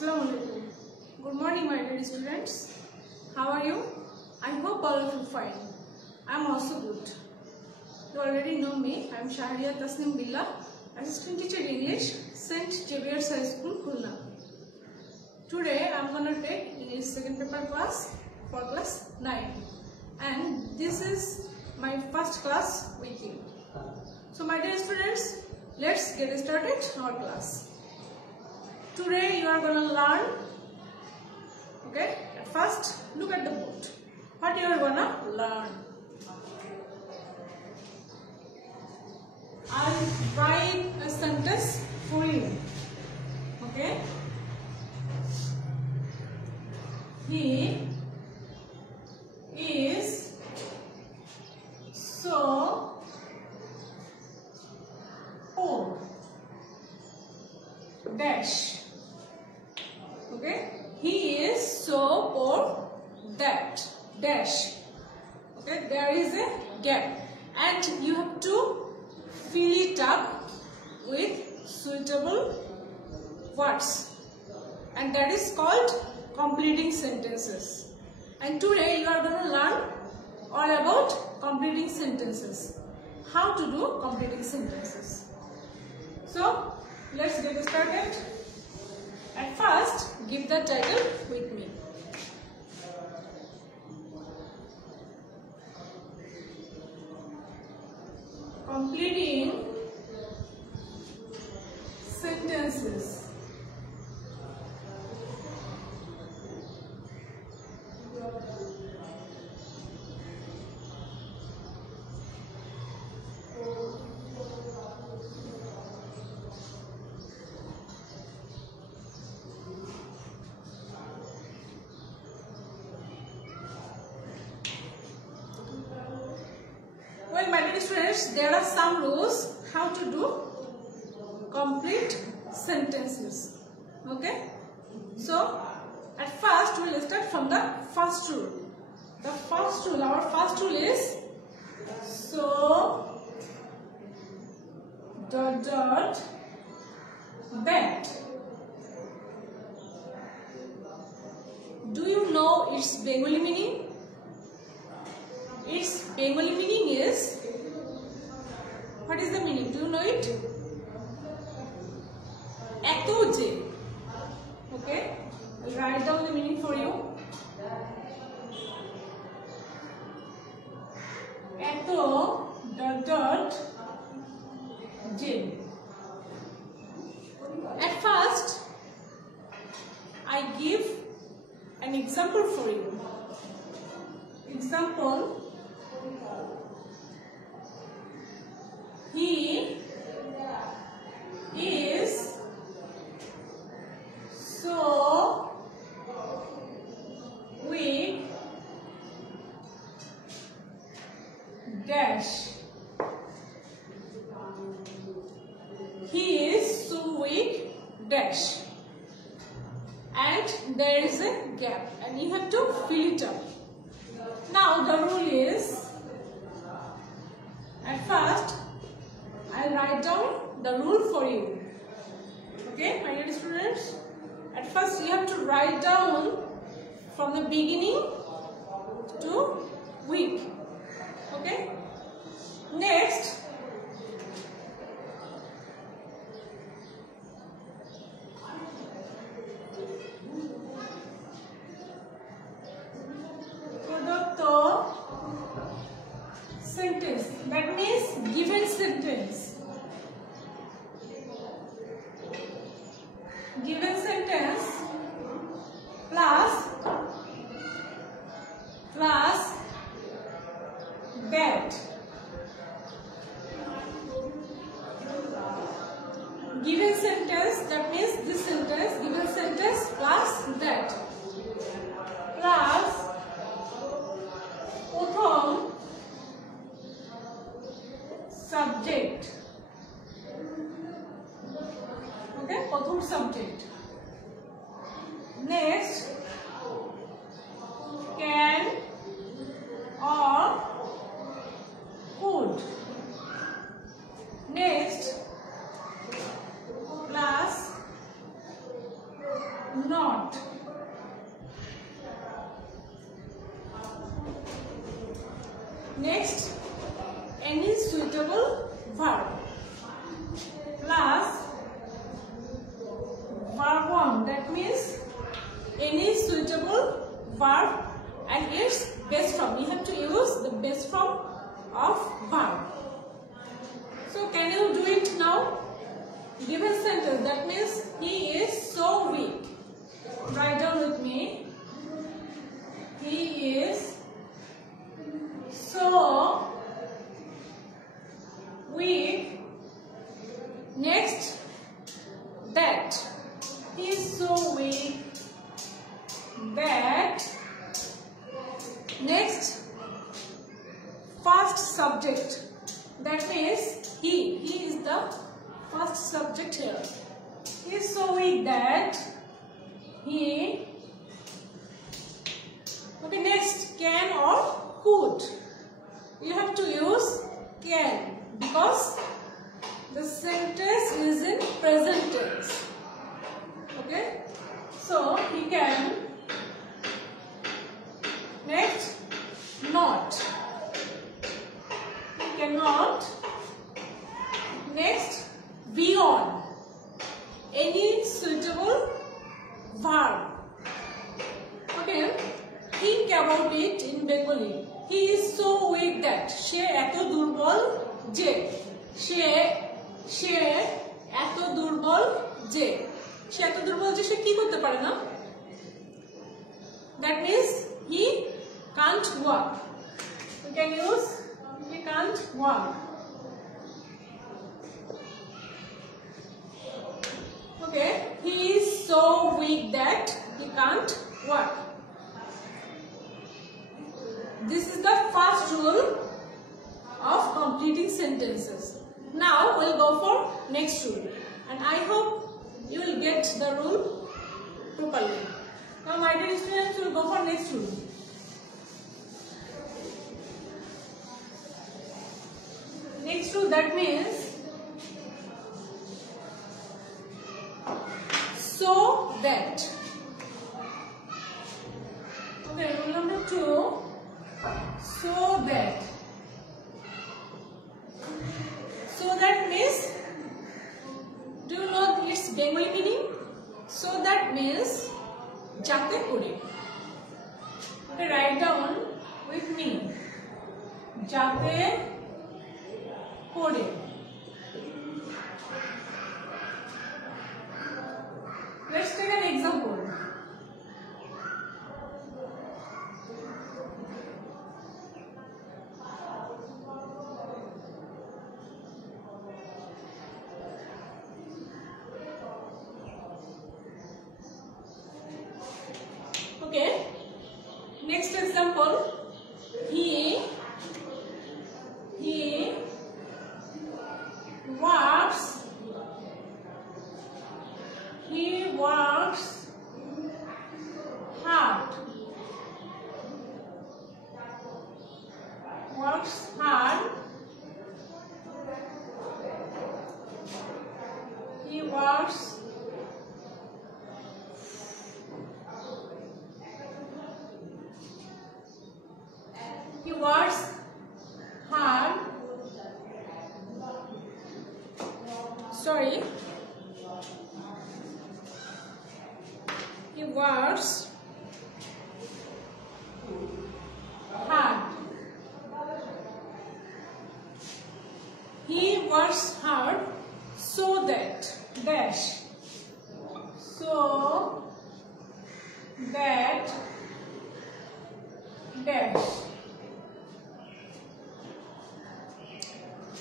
Assalamualaikum. Good morning, my dear students. How are you? I hope all of you fine. I am also good. You already know me. I am Shahriya Tasnim Billah, Assistant Teacher English, St. Xavier's High School, Khulna. Today I am going to take English second paper class for class 9, and this is my first class with you. So my dear students, let's get started our class. Today you are going to learn, okay, at first look at the board. What you are going to learn? I'll write a sentence for you, okay. He is so poor. Dash. Okay, he is so poor that dash. Okay, there is a gap, and you have to fill it up with suitable words, and that is called completing sentences. And today you are going to learn all about completing sentences, how to do completing sentences. So let's get started. At first, give the title with me. Completing sentences. Well, my dear students, there are some rules how to do complete sentences. Okay, so at first we will start from the first rule. The first rule, our first rule is so dot that. Do you know its Bengali meaning? Its Bengali meaning is, what is the meaning? Do you know it? Eto je. Okay, I'll write down the meaning for you. Eto dot je. At first, I give an example for you. Example. He is so weak dash. He is so weak dash. And there is a gap, and you have to fill it up. Now the rule is, at first I'll write down the rule for you. Okay, my dear students, at first you have to write down from the beginning to week. Okay, next sentence, that means given sentence. Given sentence plus that. Given sentence, that means this sentence, given sentence plus that. Plus prothom subject. Okay, prothom subject. Next, can or could. Next, class suitable verb plus verb 1, that means any suitable verb and its base form. You have to use the base form of verb. So can you do it now? Given sentence, that means he is so weak. Write down with me. He is so weak. Next, that. He is so weak that. Next, first subject. That means he. He is the first subject here. He is so weak that he. Okay, next, can or could. You have to use can because the sentence is in present tense. Okay, so he can. Next, not. He cannot. Next, beyond. Any suitable verb. Okay, think about it in Bengali. He is so weak that. She eto durbol je. She eto durbol je. She eto durbol je. She ki korte pare na? That means he can't walk. We can use he can't walk. Okay, he is so weak that he can't walk. This is the first rule of completing sentences. Now we'll go for next rule, and I hope you will get the rule properly. Now my dear students, will go for next rule. Next rule, that means so that. Okay, rule number 2. So that. So that means, do you know its Bengali meaning? So that means jate kore. Okay, write down with me. Jate kore. Let's take an example. Okay, next example, he works hard. Works hard. He works hard. Sorry. He works hard. He works hard so that dash. So that dash.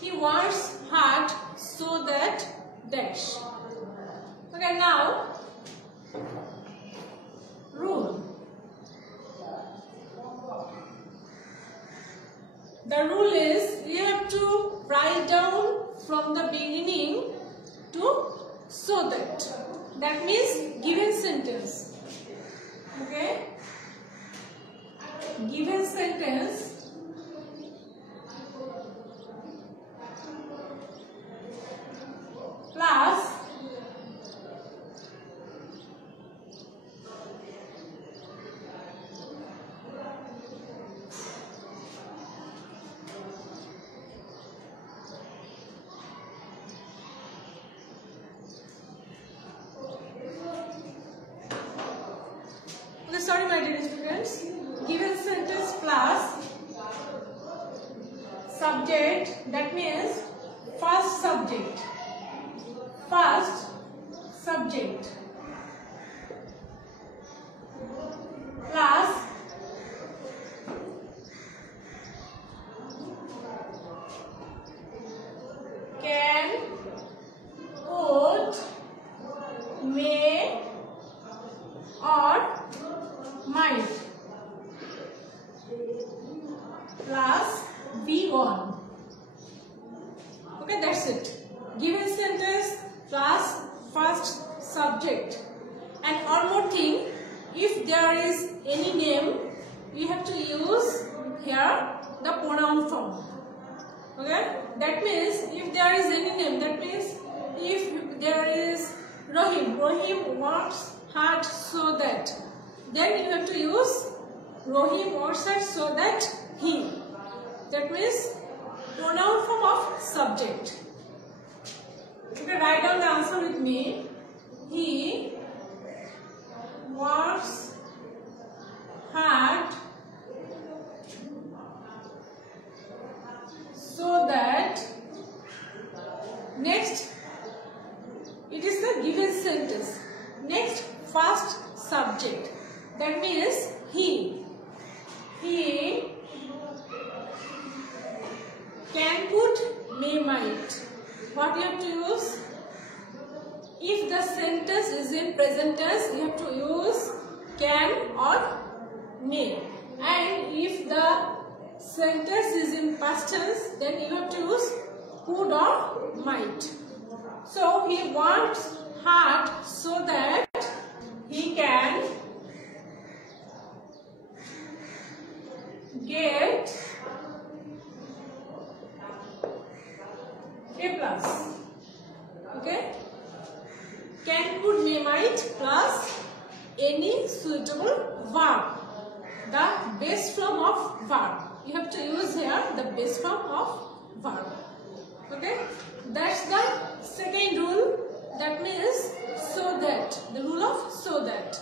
He works hard so that dash. Okay, now rule. The rule is you have to write down from the beginning to so that. That means given sentence. Okay? Given sentence. Plus That means first subject. First subject plus can, would, may or might plus V1. Okay, that's it. Given sentence plus first subject. And one more thing, if there is any name, we have to use here the pronoun form. Okay, that means if there is any name, that means if there is Rahim works hard so that, then you have to use Rahim works hard so that he. That means pronoun form of subject. You can write down the answer with me. He works hard so that. Next, it is the given sentence. Next, first subject. That means he. He can, could, may, might. What you have to use? If the sentence is in present tense, you have to use can or may. And if the sentence is in past tense, then you have to use could or might. So he works hard so that he can get A plus. Okay? Can, could, may, might plus any suitable verb. The base form of verb. You have to use here the base form of verb. Okay? That's the second rule. That means so that. The rule of so that.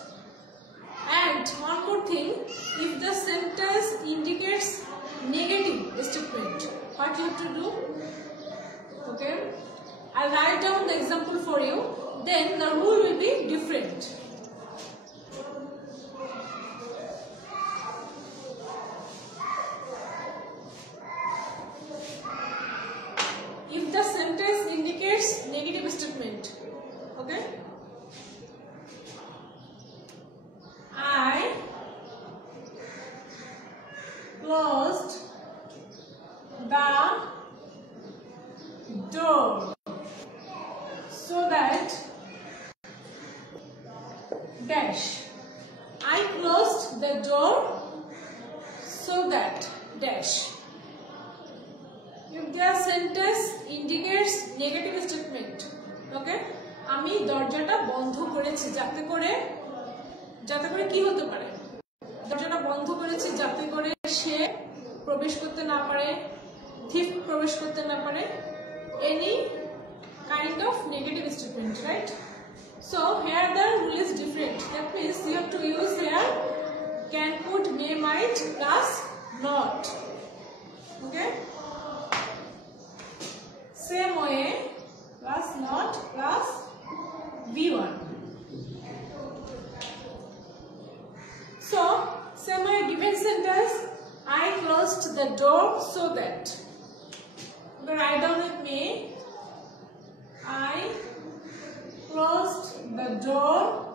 And one more thing. If the sentence indicates negative statement, what you have to do? Okay? I'll write down the example for you. Then the rule will be different. If the sentence indicates negative statement, okay? I closed the door so that dash. I closed the door so that dash. If the sentence indicates negative statement, okay? আমি দরজাটা বন্ধ করেছি যাতে করে কি হতে পারে? দরজাটা বন্ধ করেছি যাতে করে সে প্রবেশ করতে না পারে, thief প্রবেশ করতে না পারে, any kind of negative statement, right? So here the rule is different. That means you have to use here can, could, may, might plus not. Okay? Same way plus not plus V1. So same way given sentence, I closed the door so that. Okay, write down with me. I closed the door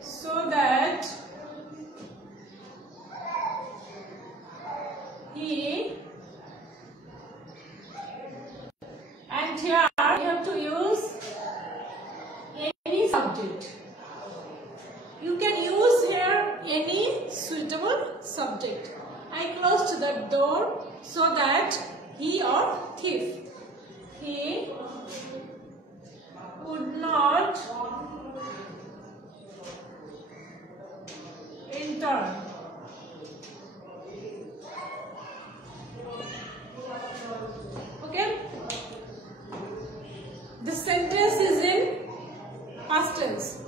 so that he, and here you have to use any subject. You can use here any suitable subject. I closed the door so that he or thief, he could not enter. Okay? The sentence is in past tense.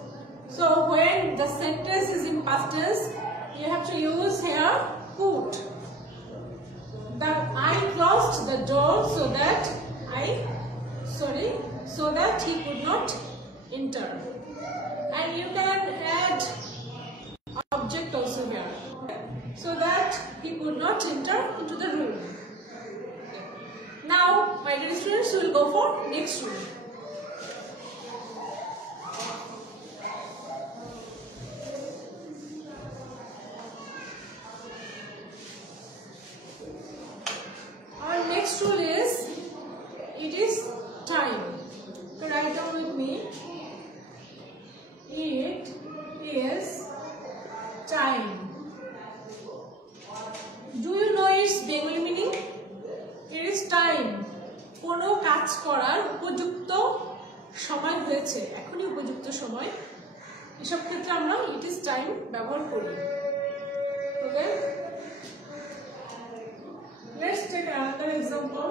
So when the sentence is in past tense, you have to use here could. The the door so that he could not enter. And you can add object also here, so that he could not enter into the room. Now, my dear students, we will go for next rule. Our next rule is, it is time. So write down with me. It is time. Do you know its Bengali meaning? It is time. কোনো কাজ করার উপযুক্ত সময় হয়েছে, এখনই উপযুক্ত সময়। এসব ক্ষেত্রে আমরা it is time ব্যবহার করি। ওকে, let's take another example.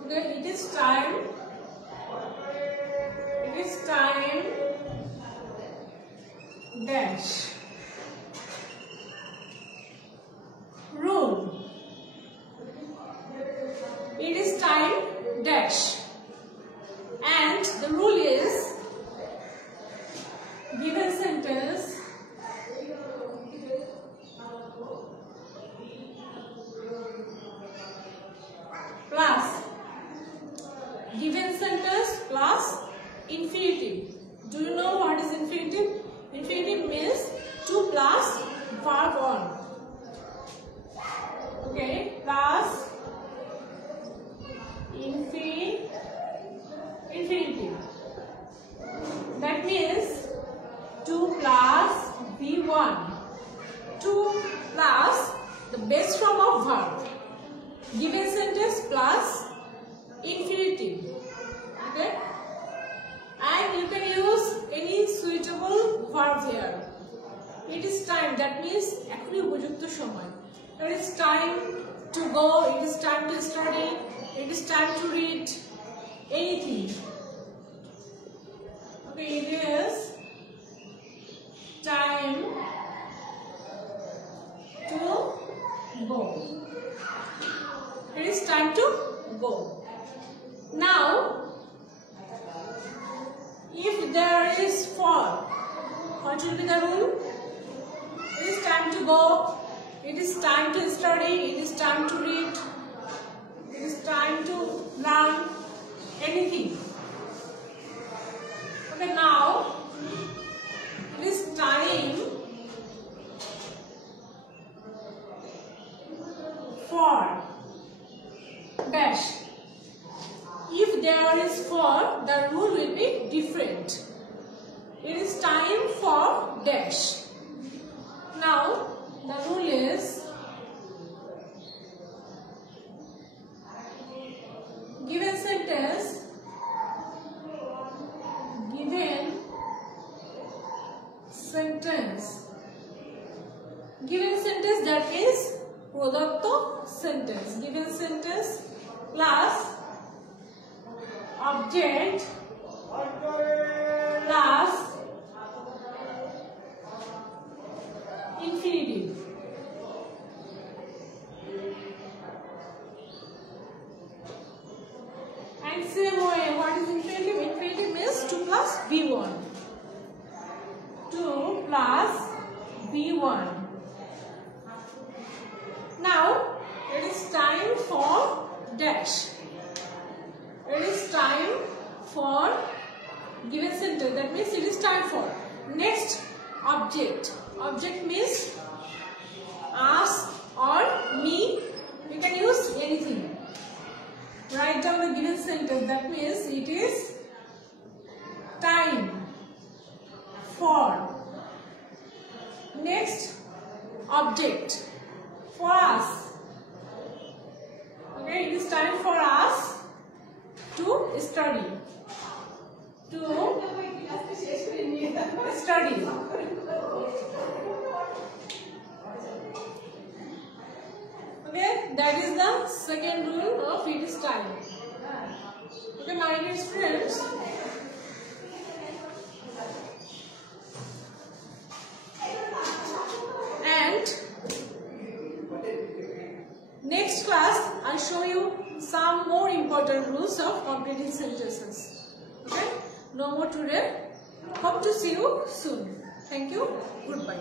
Okay, it is time dash room. It is time dash, and the rule is, given sentence plus infinitive. Do you know what is infinitive? Infinitive means to plus verb on. Okay, plus infinitive. That means 2 plus V1. 2 plus the base form of verb. Given sentence plus infinitive. Okay, and you can use any suitable verb here. It is time, that means এখনই উপযুক্ত সময়. It is time to go, it is time to study, it is time to read, anything. Okay, it is time to go. It is time to go. Now, if there is for, what will be the rule? It is time to go, it is time to study, it is time to read, it is time to learn, anything. Okay, now it is time for dash. If there is for, the rule will be different. It is time for dash. Now the rule is, given sentence that is প্রদত্ত sentence. Given sentence plus object plus infinitive. And same way, what is infinitive? Infinitive means 2 plus V1. 2 plus V1. Now it is time for dash. It is time for given sentence. That means it is time for. Next, object. Object means us or me. You can use anything. Write down the given sentence. That means it is time for. Next, object. For us. Okay, it is time for us to study. To study. Okay, that is the second rule of it is time. Okay, my dear students. And next class important rules of completing sentences. Okay, no more today. Hope to see you soon. Thank you. Goodbye.